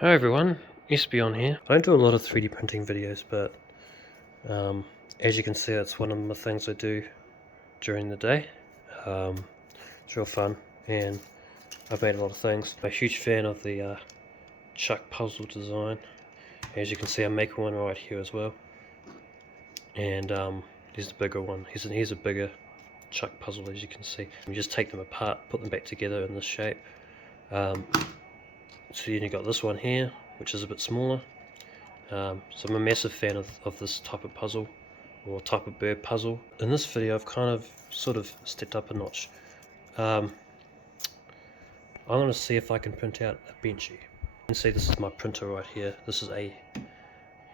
Hi everyone, SB on here. I don't do a lot of 3D printing videos, but as you can see, it's one of the things I do during the day. It's real fun, and I've made a lot of things. I'm a huge fan of the chuck puzzle design. As you can see, I'm making one right here as well. And here's the bigger one. Here's a bigger chuck puzzle, as you can see. You just take them apart, put them back together in this shape. So then you've got this one here, which is a bit smaller. So I'm a massive fan of this type of puzzle, or type of bird puzzle. In this video I've kind of sort of stepped up a notch. I'm going to see if I can print out a benchy. You can see this is my printer right here. This is a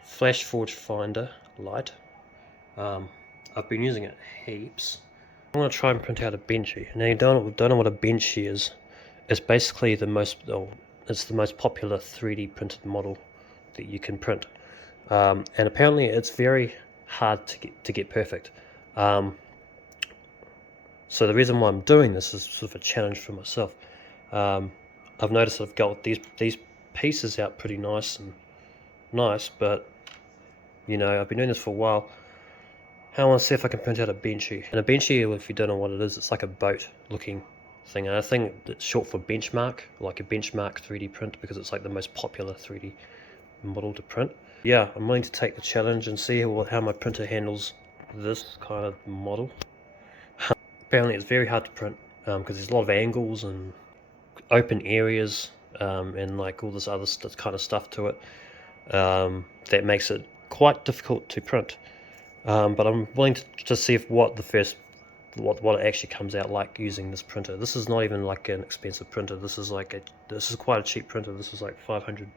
flashforge finder lite. I've been using it heaps. I'm going to try and print out a benchy. Now you don't know what a benchy is. It's basically it's the most popular 3D printed model that you can print, and apparently it's very hard to get perfect. So the reason why I'm doing this is sort of a challenge for myself. I've noticed I've got these pieces out pretty nice, but you know, I've been doing this for a while. I want to see if I can print out a benchy. And a benchy, if you don't know what it is, it's like a boat looking thing, and I think it's short for benchmark, like a benchmark 3D print, because it's like the most popular 3D model to print. Yeah, I'm willing to take the challenge and see how my printer handles this kind of model. Apparently it's very hard to print because there's a lot of angles and open areas and like all this other kind of stuff to it that makes it quite difficult to print. But I'm willing to see what it actually comes out like using this printer. This is not even like an expensive printer. This is quite a cheap printer. This is like 500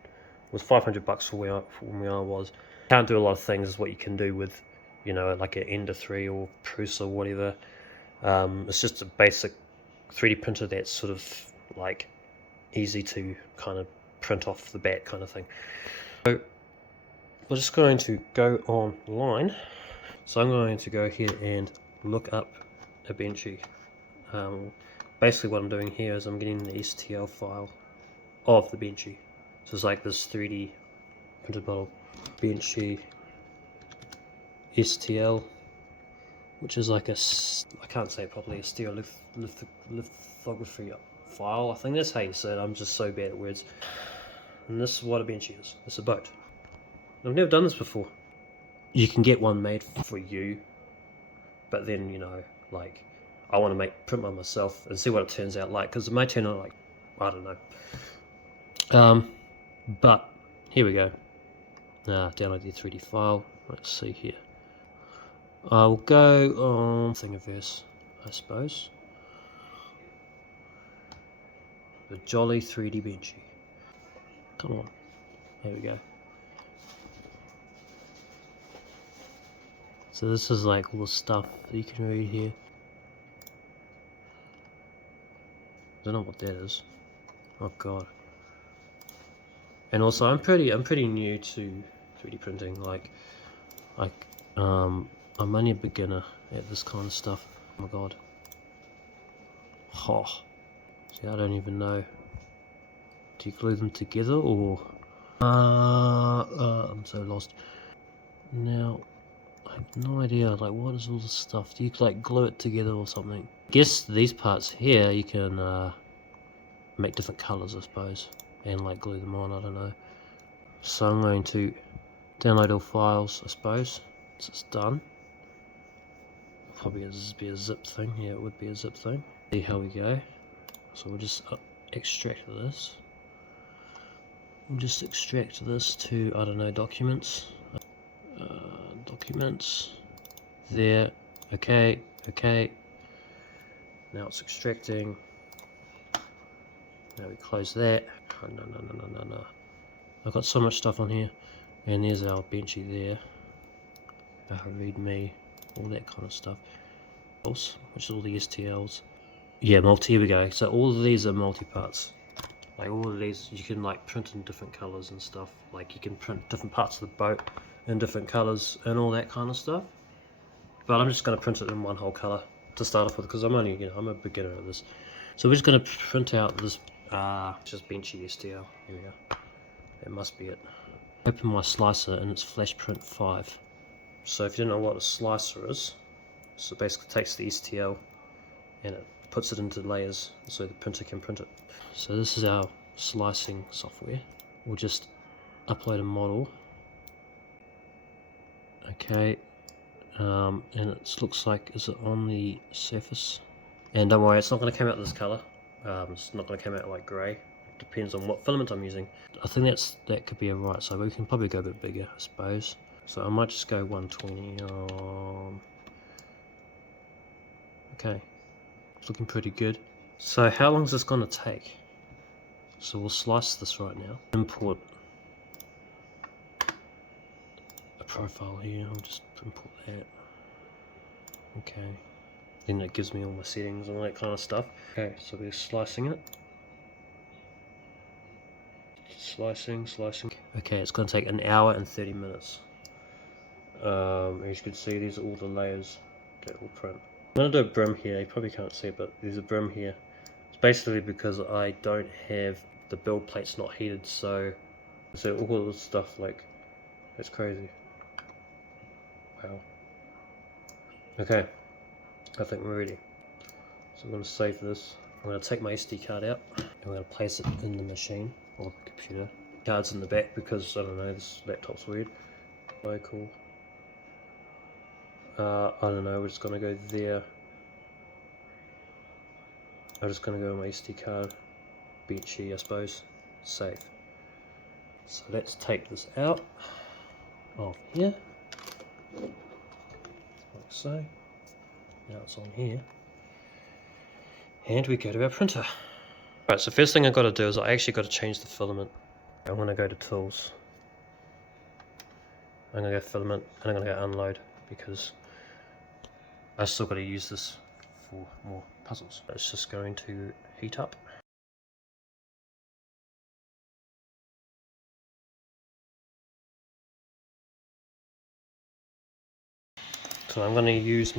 bucks for where I was. Can't do a lot of things as what you can do with, you know, like an Ender 3 or Prusa or whatever. It's just a basic 3D printer that's sort of like easy to kind of print off the bat kind of thing. So we're just going to go online. So I'm going to go here and look up a benchy. Basically what I'm doing here is I'm getting the STL file of the benchy. So it's like this 3D printed model benchy STL, which is like I can't say it properly, a stereolithography file. I think that's how you say it. I'm just so bad at words. And this is what a benchy is. It's a boat. I've never done this before. You can get one made for you, but then, you know, like, I want to print one myself and see what it turns out like, because it may turn out like, I don't know. But here we go. Download the 3D file. Let's see here. I'll go on Thingiverse, I suppose. The Jolly 3D benchy. Come on. There we go. So this is like all the stuff that you can read here. Don't know what that is. Oh god. And also I'm pretty new to 3D printing. Like I'm only a beginner at this kind of stuff. Oh my god. Oh. See, I don't even know. Do you glue them together or I'm so lost. Now I have no idea, like, what is all this stuff? Do you like glue it together or something? I guess these parts here you can make different colors, I suppose, and like glue them on, I don't know. So I'm going to download all files, I suppose, so it's done. Probably be a zip thing. Yeah, it would be a zip thing. See how we go. So we'll just extract this. We'll just extract this to, I don't know, documents. Documents. There. Okay. Now it's extracting. Now we close that. Oh, no. I've got so much stuff on here. And there's our benchy there. Readme, all that kind of stuff. Which is all the STLs. Yeah, here we go. So all of these are multi-parts. Like all of these you can like print in different colors and stuff. Like you can print different parts of the boat in different colors and all that kind of stuff. But I'm just going to print it in one whole color to start off with, because I'm a beginner at this. So we're just going to print out this just benchy STL. Here we go. That must be it. Open my slicer and it's flash print 5. So if you don't know what a slicer is, so it basically takes the STL and it puts it into layers so the printer can print it. So this is our slicing software. We'll just upload a model. Okay, and it looks like, is it on the surface? And don't worry, it's not going to come out this color. It's not going to come out like grey. It depends on what filament I'm using. I think that could be alright, so we can probably go a bit bigger, I suppose. So I might just go 120. Okay, it's looking pretty good. So how long is this going to take? So we'll slice this right now. Import a profile here. I'll just import that. Okay. Then it gives me all my settings and all that kind of stuff. Okay, so we're slicing it. Slicing. Okay, it's going to take 1 hour and 30 minutes. As you can see, these are all the layers that will print. I'm going to do a brim here. You probably can't see it, but there's a brim here. It's basically because I don't have the build plates not heated, so all this stuff, like, it's crazy. Wow. Okay, I think we're ready. So I'm going to save this. I'm going to take my SD card out and I'm going to place it in the machine or computer. Cards in the back because I don't know, this laptop's weird. Local. I don't know, we're just going to go there. I'm just going to go on my SD card. Benchy, I suppose. Save. So let's take this out of here. Like so. Now it's on here. And we go to our printer. Right, so first thing I've got to do is I actually got to change the filament. I'm going to go to tools. I'm going to go filament and I'm going to go unload because I still got to use this for more puzzles. It's just going to heat up. So I'm going to use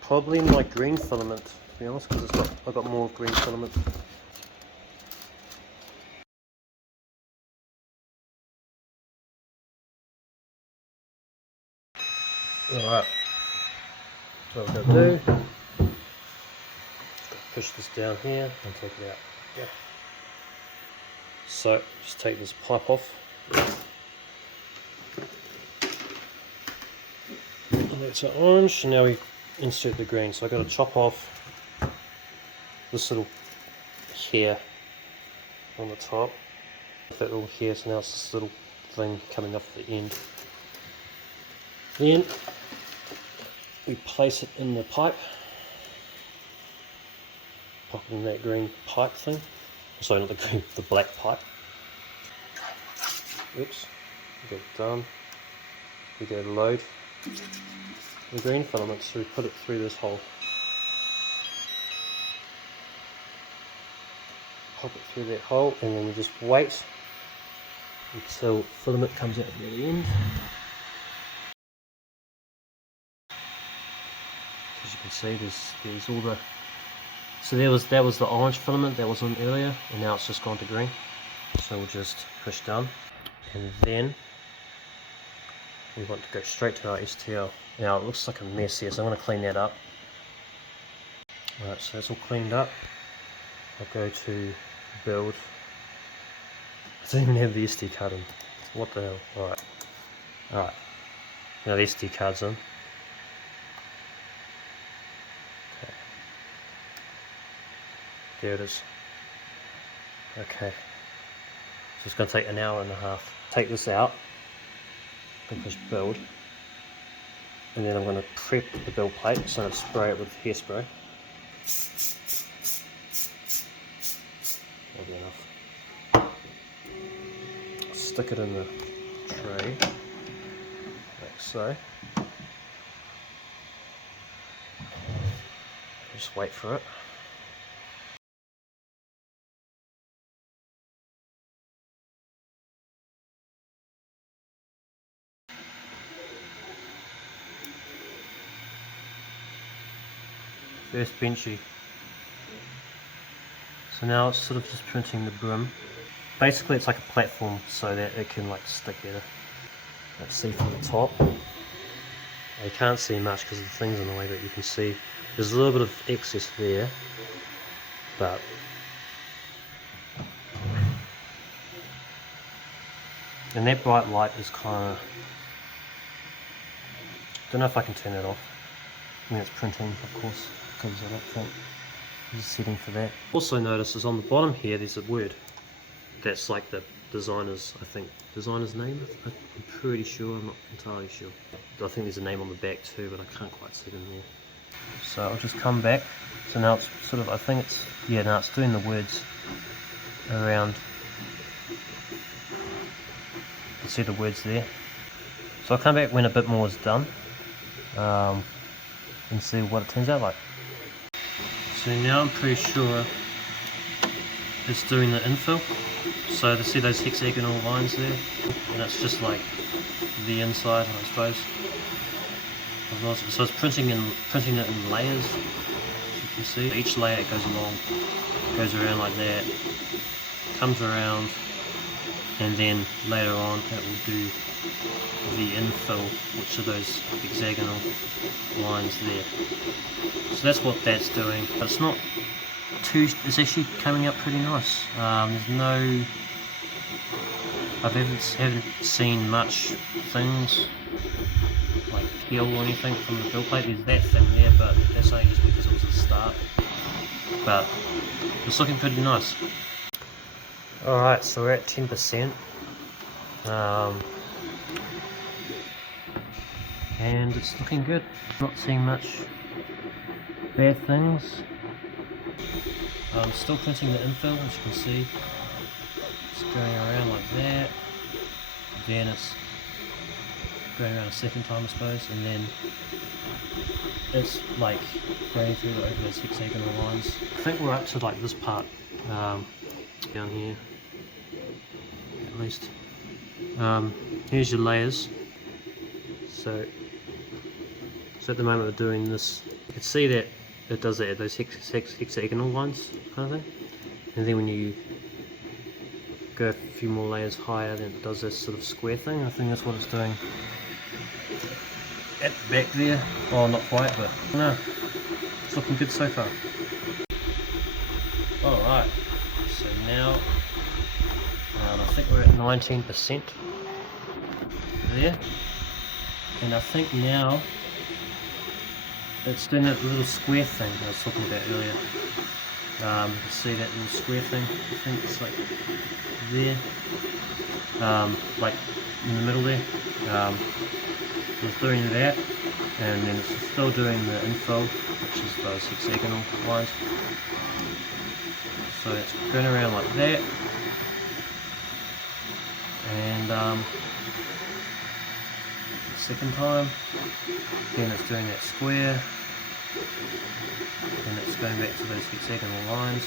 probably my green filament, to be honest, because I've got more green filament. Alright, so what we're going to do, push this down here and take it out. Yeah. So just take this pipe off. And that's our orange, and now we insert the green. So I've got to chop off this little hair on the top. That little hair, so now it's this little thing coming off the end. Then we place it in the pipe, pop it in that green pipe thing. Sorry, not the green, the black pipe. Oops, we get it done. We go to load the green filament, so we put it through this hole. Pop it through that hole, and then we just wait until filament comes out at the end. As you can see, there's all the. So that was the orange filament that was on earlier, and now it's just gone to green. So we'll just push down, and then we want to go straight to our STL. Now it looks like a mess here, so I'm going to clean that up. Alright, so that's all cleaned up. I'll go to build. I don't even have the SD card in. What the hell? Alright. Now the SD card's in. Okay. There it is. Okay. So it's going to take 1.5 hours. Take this out and push build. And then I'm going to prep the build plate, so I spray it with hairspray. That'll be enough. Stick it in the tray, like so. Just wait for it. First benchy. So now it's sort of just printing the brim. Basically it's like a platform so that it can like stick better. Let's see from the top. You can't see much because the thing's in the way, but you can see there's a little bit of excess there, but and that bright light is kind of, don't know if I can turn it off. I mean it's printing of course, because I don't think there's a setting for that. Also notice is on the bottom here there's a word that's like the designer's, I think, designer's name. I'm pretty sure, I'm not entirely sure. I think there's a name on the back too, but I can't quite see it in there. So I'll just come back. So now it's sort of, I think it's, yeah, now it's doing the words around. You can see the words there. So I'll come back when a bit more is done and see what it turns out like. So now I'm pretty sure it's doing the infill. So to see those hexagonal lines there, and that's just like the inside, I suppose. So it's printing it in layers, as you can see. Each layer goes along, goes around like that, comes around, and then later on it will do the infill, which are those hexagonal lines there. So that's what that's doing. But it's not too, it's actually coming out pretty nice. There's no, I haven't seen much things like peel or anything from the build plate. There's that thing there, but that's only just because it was a start. But it's looking pretty nice. Alright, so we're at 10%. And it's looking good. Not seeing much bad things. Still printing the infill, as you can see. It's going around like that. Then it's going around a second time, I suppose, and then it's like going through over those hexagonal lines. I think we're up to like this part down here, at least. Here's your layers. So at the moment we're doing this. You can see that it does that, those hexagonal lines kind of thing, and then when you go a few more layers higher, then it does this sort of square thing. I think that's what it's doing at the back there. Oh, not quite, but no, it's looking good so far. Alright, so now I think we're at 19% there, and I think now it's doing that little square thing I was talking about earlier. See that little square thing? I think it's like there, like in the middle there. It's doing that, and then it's still doing the infill, which is those hexagonal lines. So it's going around like that, and the second time, then it's doing that square, and it's going back to those hexagonal lines.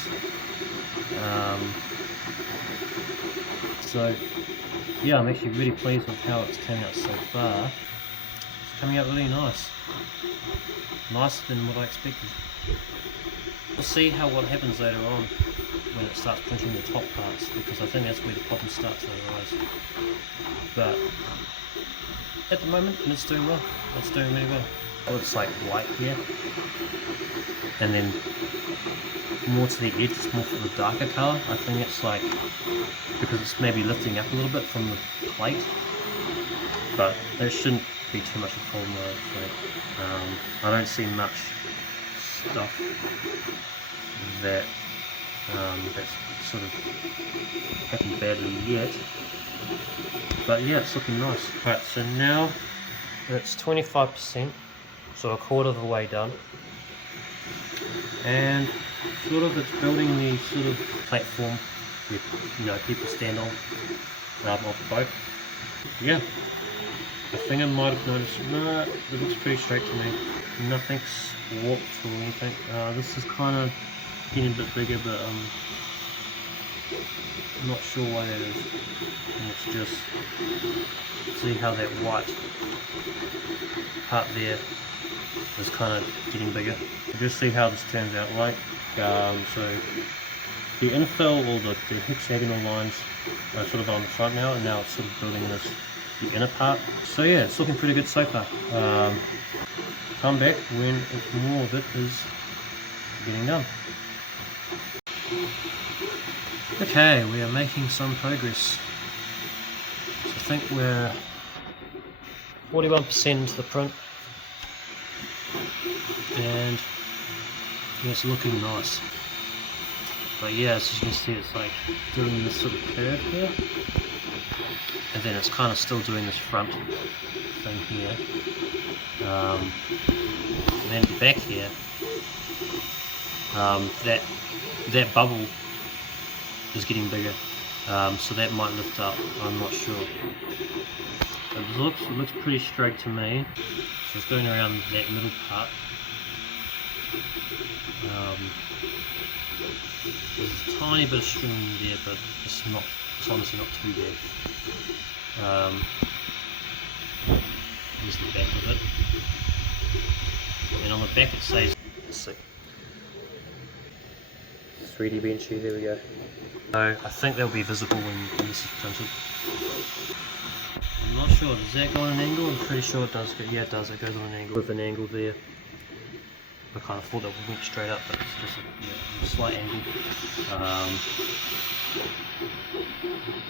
So yeah, I'm actually really pleased with how it's come out so far. It's coming out really nice, nicer than what I expected. We'll see what happens later on when it starts printing the top parts, because I think that's where the problem starts to arise. But at the moment it's doing well, it's doing really well. It's like white here, and then more to the edge it's more for the darker colour. I think it's like because it's maybe lifting up a little bit from the plate, but that shouldn't be too much of a problem, I think. I don't see much stuff that's sort of happened badly yet, but yeah, it's looking nice. Right, so now it's 25%, so a quarter of the way done, and sort of it's building the sort of platform where people stand on off the boat. Yeah, I think I might have noticed. No, it looks pretty straight to me. Nothing's warped or anything. This is kind of getting a bit bigger, but I'm not sure why that is. And it's just, see how that white part there is kind of getting bigger. Just see how this turns out like. So the infill or the hexagonal lines are sort of on the front now, and now it's sort of building the inner part. So yeah, it's looking pretty good so far. Come back when more of it is getting done. Okay, we are making some progress. So I think we're 41% into the print, and it's looking nice. But yeah, as you can see, it's like doing this sort of curve here, and then it's kind of still doing this front thing here. And then at the back here, that bubble is getting bigger, so that might lift up. I'm not sure. It looks pretty straight to me. So it's going around that middle part. There's a tiny bit of string in there, but it's honestly not too bad. Here's the back of it, and on the back it says, let's see, 3D benchy. There we go. So I think they'll be visible when this is printed. I'm not sure, does that go on an angle? I'm pretty sure it does. Yeah, it does. It goes on an angle, with an angle there. I kind of thought that would went straight up, but it's just a slight angle.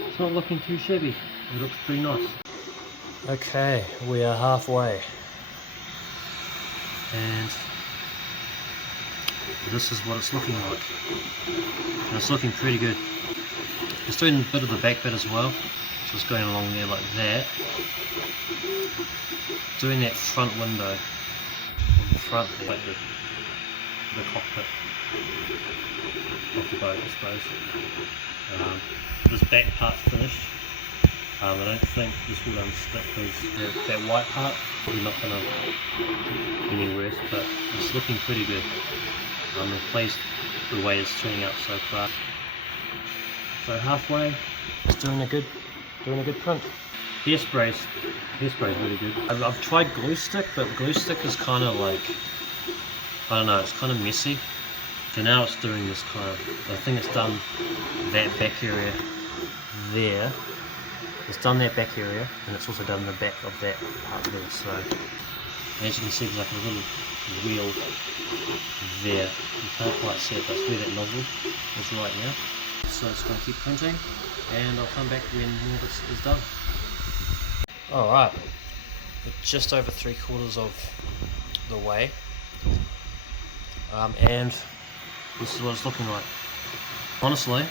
It's not looking too shabby. It looks pretty nice. Okay, we are halfway, and this is what it's looking like. And it's looking pretty good. It's doing a bit of the back bit as well, so it's going along there like that. Doing that front window on the front there, like the cockpit of the boat, I suppose. This back part's finished. I don't think this will unstick because that white part is not going to be any worse, but it's looking pretty good. I'm pleased with the way it's turning out so far. So halfway, it's doing a good print. Hairspray's really good. I've tried glue stick, but glue stick is kind of like, I don't know, it's kind of messy. So now it's doing this kind of, I think it's done that back area there. It's done that back area, and it's also done the back of that part there. So as you can see, there's like a little wheel there. You can't quite see it, but it's where that nozzle is right now. So it's going to keep printing, and I'll come back when more of this is done. Alright, we're just over 3/4 of the way, and this is what it's looking like. Honestly,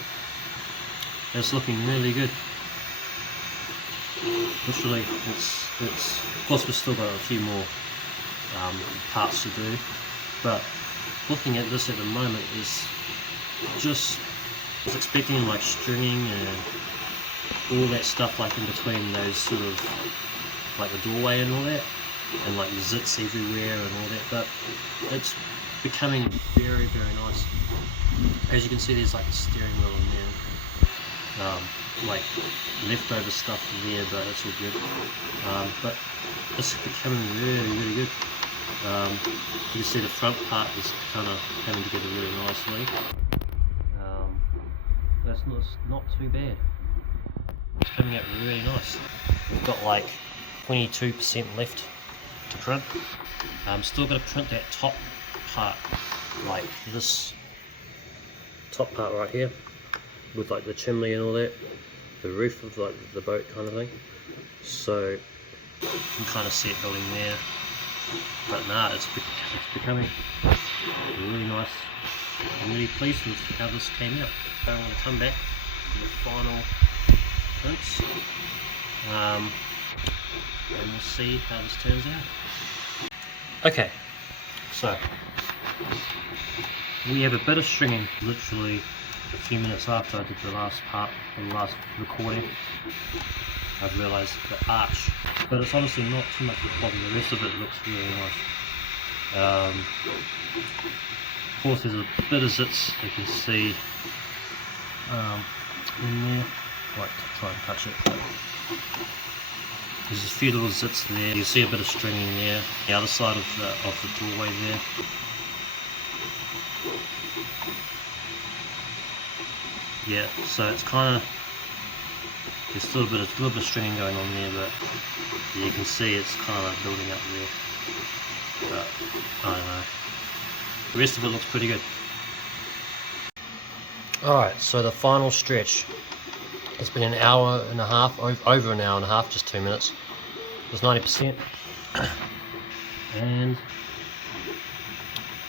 it's looking really good. Literally, it's of course we've still got a few more parts to do, but looking at this at the moment is just, I was expecting like stringing and all that stuff like in between those sort of like the doorway and all that, and like the zits everywhere and all that, but it's becoming very, very nice. As you can see, there's like a steering wheel in there, like leftover stuff there, but it's all good. But it's becoming really, really good. You can see the front part is kind of coming together really nicely. That's not too bad. It's coming out really nice. We've got like 22% left to print. I'm still going to print that top part, like this top part right here, with like the chimney and all that, the roof of like the boat kind of thing. So you can kind of see it building there. But nah, it's becoming really nice. I'm really pleased with how this came out. So I'm going to come back to the final prints, and we'll see how this turns out. Okay, so we have a bit of stringing. Literally a few minutes after I did the last part, the last recording, I've realised the arch, but it's honestly not too much of a problem. The rest of it looks really nice. Of course, there's a bit of zits you can see in there. I like to try and touch it, but there's a few little zits there. You see a bit of stringing there. The other side of the doorway there. Yeah, so it's kind of, there's still a little bit of stringing going on there, but you can see it's kind of building up there. But I don't know. The rest of it looks pretty good. Alright, so the final stretch. It's been an hour and a half, over an hour and a half, just 2 minutes. It was 90%. And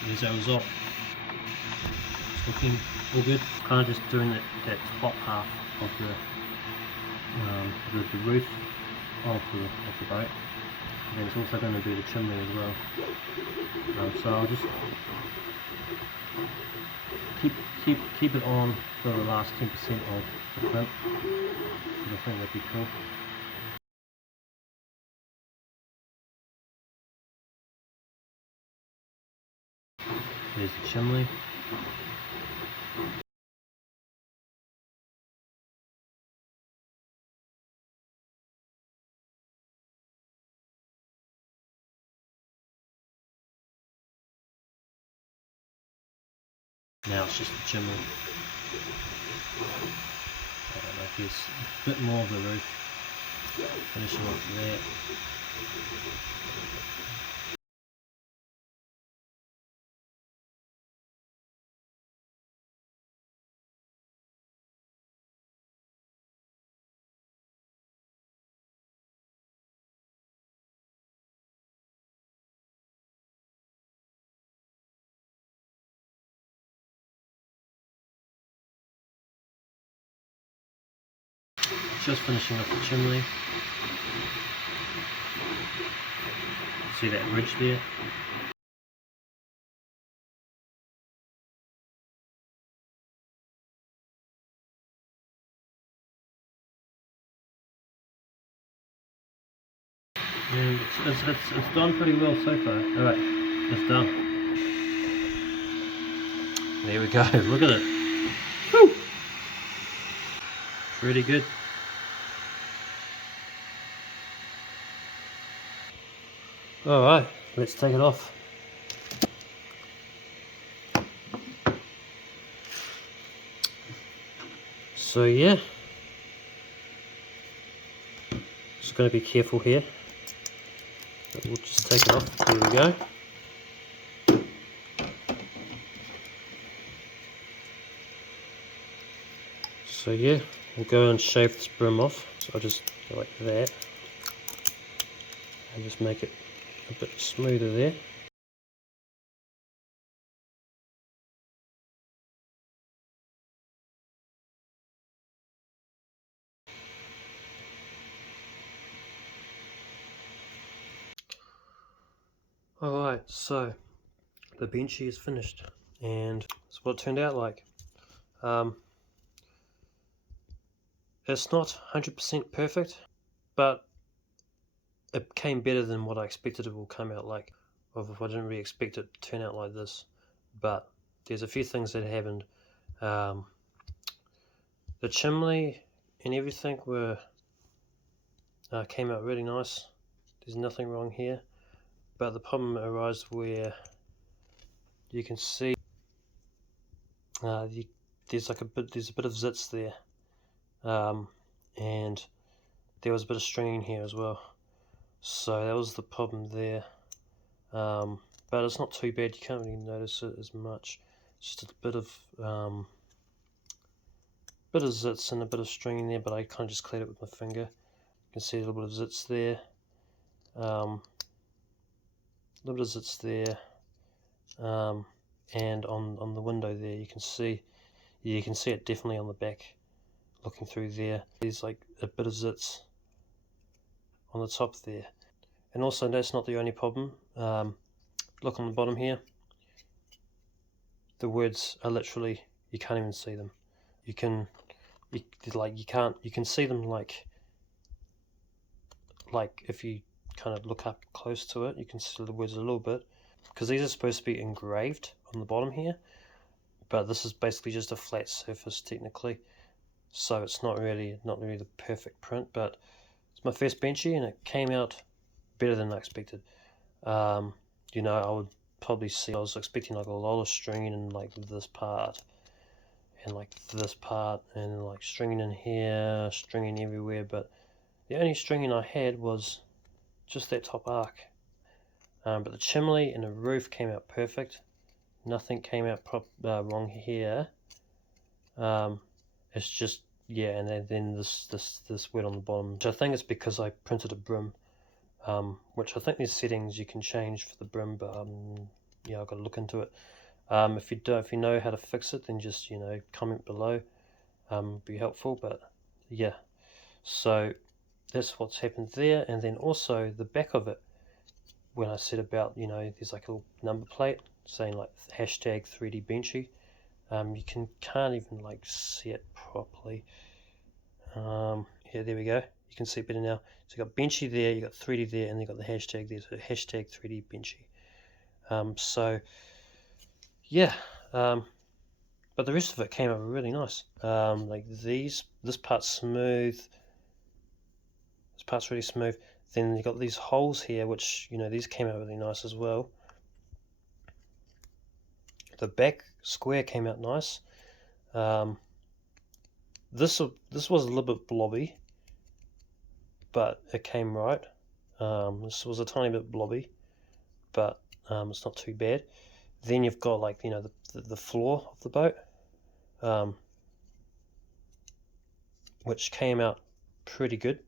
there's our result. It's looking all good. Kind of just doing that top half of the roof of the boat. And it's also going to do the chimney as well. So I'll just keep it on for the last 10% of the print. I think that'd be cool. There's the chimney. Now it's just the chimney. I guess a bit more of the roof. Finishing off there. Just finishing off the chimney. See that ridge there? And it's done pretty well so far. Alright, it's done. There we go, look at it. Woo! Pretty good. Alright, let's take it off. So yeah, just going to be careful here. But we'll just take it off. There we go. So yeah, we'll go and shave this brim off. So I'll just go like that and just make it a bit smoother there. Alright, so the benchy is finished and that's what it turned out like. It's not 100% perfect, but it came better than what I expected it will come out like. I didn't really expect it to turn out like this, but there's a few things that happened. The chimney and everything came out really nice. There's nothing wrong here, but the problem arose where you can see there's a bit of zits there, and there was a bit of stringing here as well. So that was the problem there. But it's not too bad. You can't really notice it as much. Just a bit of zits and a bit of stringing there, but I kind of just cleared it with my finger. You can see a little bit of zits there. A little bit of zits there. And on the window there you can see it definitely on the back, looking through there. There's like a bit of zits on the top there. And also that's not the only problem. Look on the bottom here, the words are literally, you can't even see them. You can see them like if you kind of look up close to it, you can see the words a little bit, because these are supposed to be engraved on the bottom here, but this is basically just a flat surface technically, so it's not really the perfect print. But it's my first benchy and it came out better than I expected. You know, I was expecting like a lot of stringing in like this part, and like this part, and like stringing in here, stringing everywhere, but the only stringing I had was just that top arc. But the chimney and the roof came out perfect. Nothing came out wrong here. It's just, yeah, and then this wet on the bottom, which I think is because I printed a brim, which I think there's settings you can change for the brim, but yeah, I've got to look into it. If you know how to fix it, then just comment below. Be helpful. But yeah, so that's what's happened there. And then also the back of it, when I said about there's like a little number plate saying like hashtag 3D benchy. You can't even like see it properly. Yeah, there we go. You can see it better now. So you got benchy there, you got 3D there, and you got the hashtag there. So hashtag 3D benchy. So yeah, but the rest of it came out really nice. Like this part's smooth. This part's really smooth. Then you got these holes here, which these came out really nice as well. The back square came out nice. This was a little bit blobby, but it came right. This was a tiny bit blobby, but it's not too bad. Then you've got like the floor of the boat, which came out pretty good.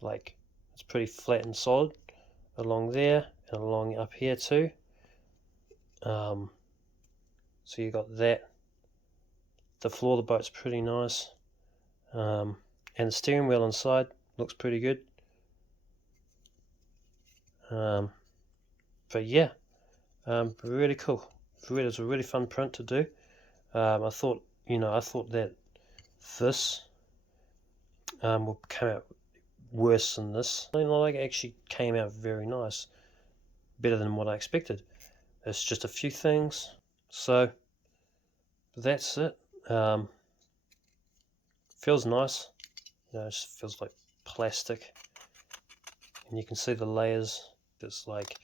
Like it's pretty flat and solid along there and along up here too. So you got that. The floor of the boat's pretty nice, and the steering wheel inside looks pretty good. But yeah, really cool. It's a really fun print to do. I thought that this will come out worse than this. Like it actually came out very nice, better than what I expected. It's just a few things. So that's it. Feels nice. It just feels like plastic, and you can see the layers. There's like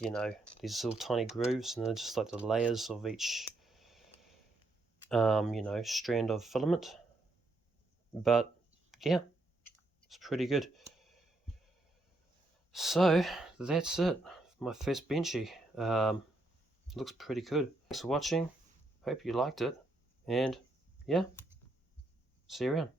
these little tiny grooves, and they're just like the layers of each strand of filament. But yeah, it's pretty good. So that's it. My first benchy. Looks pretty good. Thanks for watching. Hope you liked it, and yeah, see you around.